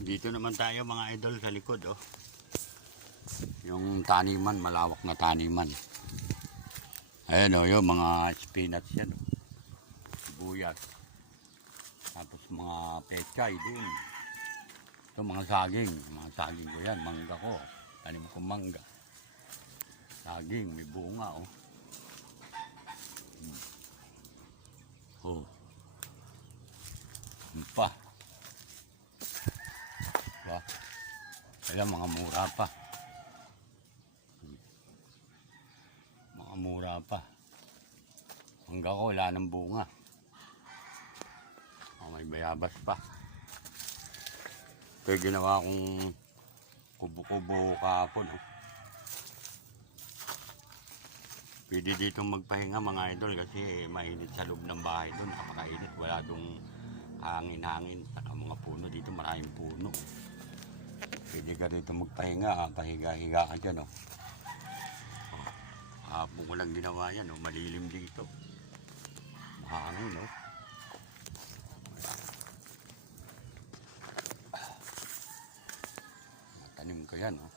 Dito naman tayo mga idol sa likod, oh. Yung taniman, malawak na taniman. Ayan, oh, yung mga spinach yan, oh. Sibuyas. Tapos mga pechay dun. Ito mga saging ko yan, mangga ko. Tanim ko mangga. Saging, may bunga, oh. Oh. Ano pa? Diba? Ayan, mga mura pa. Mga mura pa. Mangga ko, wala ng bunga. Oh, may bayabas pa. Ito yung ginawa kong kubo-kubo kahapon, oh. Pwede dito magpahinga mga idol kasi mainit sa loob ng bahay doon. Napakainit, wala dong hangin-hangin. Saka mga puno dito, maraming puno. Pwede ka dito magpahinga, pahiga-higa ka dyan, oh. Hapon ko lang ginawa yan, oh. Malilim dito. Mahangin, oh. Matanim ko yan, oh.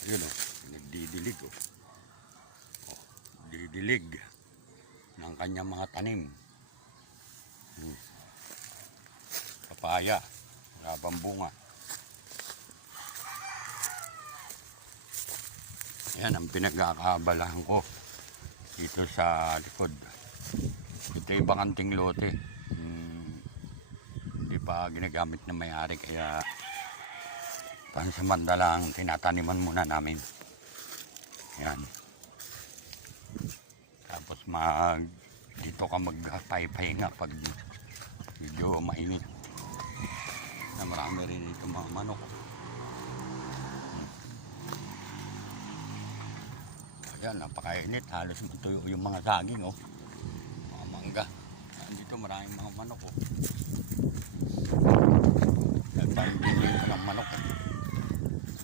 Ayun, oh, nagdidilig, oh. Oh, didilig ng kanyang mga tanim. Papaya, wala pang bunga. Yan ang pinagkakaabalahan ko dito sa likod. Ito yung bakanting lote. Hindi pa ginagamit na may-ari kaya pansamantalang tinataniman muna namin. Yan. Tapos dito ka magpapahinga pag medyo mainit. Na marami rin dito mga manok. Ayan, napakainit. Halos matuyo yung mga saging, oh. Mga mangga. Dito maraming mga manok, oh. Nagpapagin ka ng manok, oh.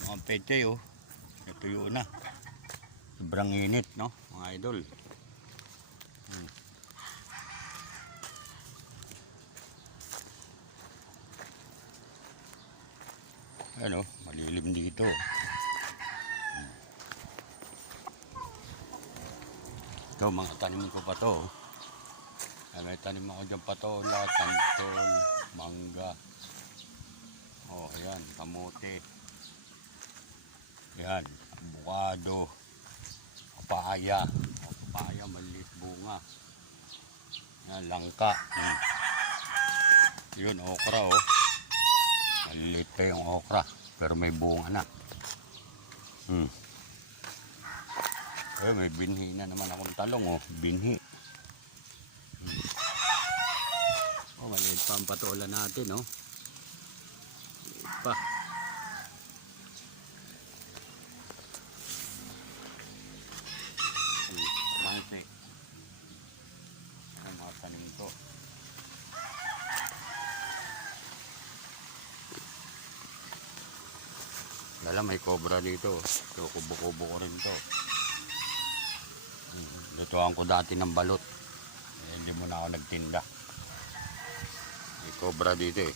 Mga pechay, oh. Natuyo na. Sobrang init, no, mga idol. Ayan, oh, malilim dito. Ito, mga tanim ko pa to, oh. May tanim ako dyan patola, tantol, mangga. Oh, ayan, kamote. Ayan, avocado, papaya. Oh, papaya, maliit bunga. Ayan, langka. Yun, okra, oh. Maliit pa yung okra, pero may bunga na. Eh, may binhi na naman akong talong, oh. Binhi. Oh, maliit pa ang patola natin, oh. Maliit pa. Mangse. Ang mga tanim ito. Lala, may cobra dito. Ito, kubo-kubo ko rin to. Lutuan ko dati ng balot. Hindi mo na ako nagtinda. May cobra dito, eh.